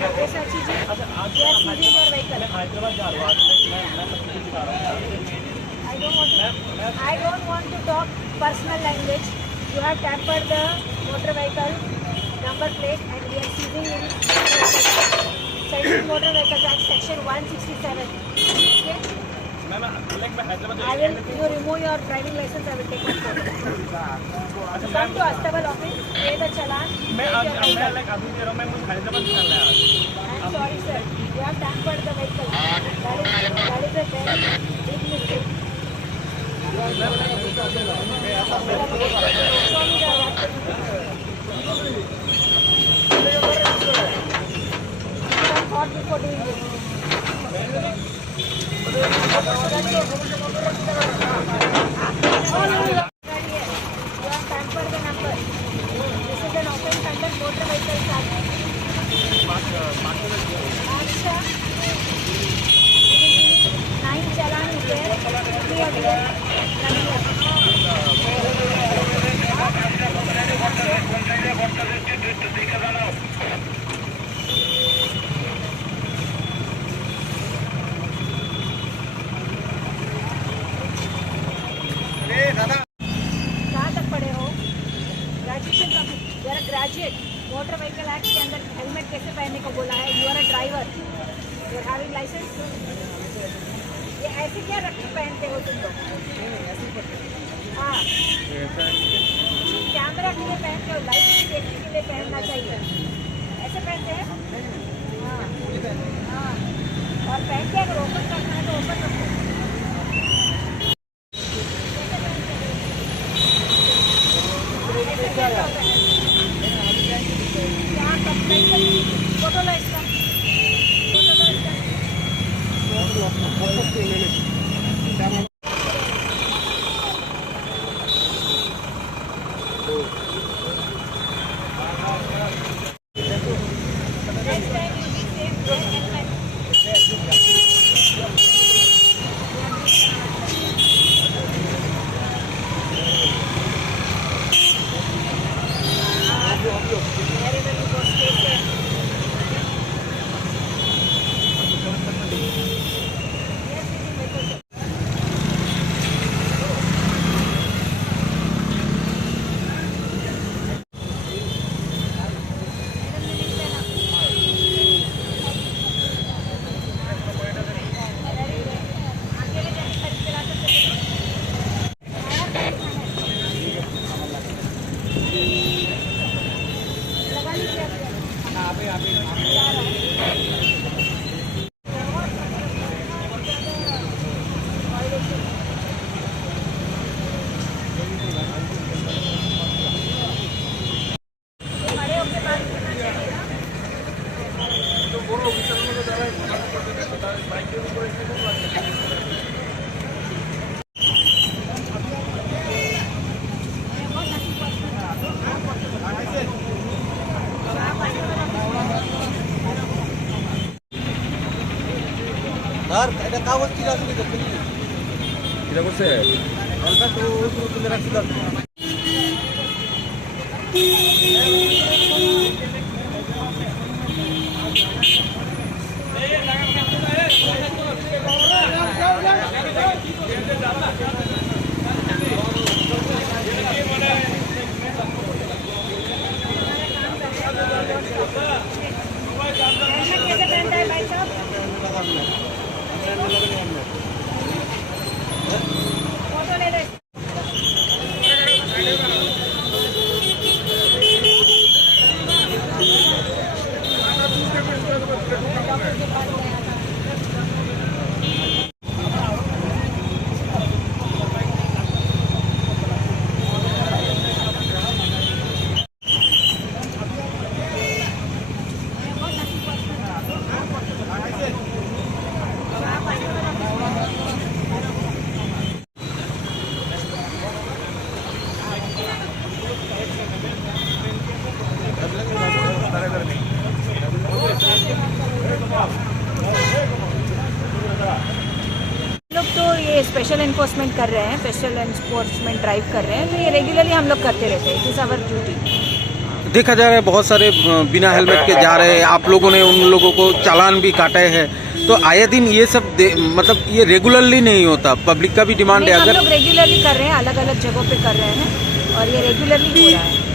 Sachi ji, you are seizing your vehicle. I don't want to talk personal language. You have tampered the motor vehicle number plate and we are seizing in Central Motor Vehicles Act section 167. Okay? I will, you remove your driving license, I will take a photo. Come to Astebal office, pay the challan. I'm sorry sir, you have tampered the vehicle. That is a very big mistake. Show me the thought before doing this. You have tampered the number. This is an offense under Motor Vehicles Act. Aksha, 9 challan is there. Only a year. कहाँ तक पढ़े हो? Graduation complete. You are a graduate. Motor vehicle act के अंदर helmet कैसे पहनने को बोला है? You are a driver. You are having licence. ये ऐसे क्या रख के पहनते हो तुम लोग? हाँ, कैमरा के लिए पहनते हो, लाइफ की सेफ्टी के लिए पहनना चाहिए। ऐसे पहनते हैं? हाँ हाँ, और पहन के अगर ओपन करना है तो ओपन रखो। फोटो लो इसका, फोटो लो इसका। Next time you be safe, wear helmet. Wherever you go, stay safe. আর এটা কাগজ কি রাখলি তো এটা করছে হালকা তো তুলে রাখছি দাও कैसे पहनता है भाई साहब? फोटो ले ले। लोग तो ये स्पेशल एनफोर्समेंट कर रहे हैं, स्पेशल एनफोर्समेंट ड्राइव कर रहे हैं, तो ये रेगुलरली हम लोग करते रहते हैं। It is our duty. देखा जा रहा है बहुत सारे बिना हेलमेट के जा रहे हैं, आप लोगों ने उन लोगों को चालान भी काटे हैं, तो आए दिन ये सब मतलब ये रेगुलरली नहीं होता, पब्लिक का भी डिमांड है। हम अगर लोग रेगुलरली कर रहे हैं, अलग अलग जगहों पे कर रहे हैं और ये रेगुलरली हो रहा है।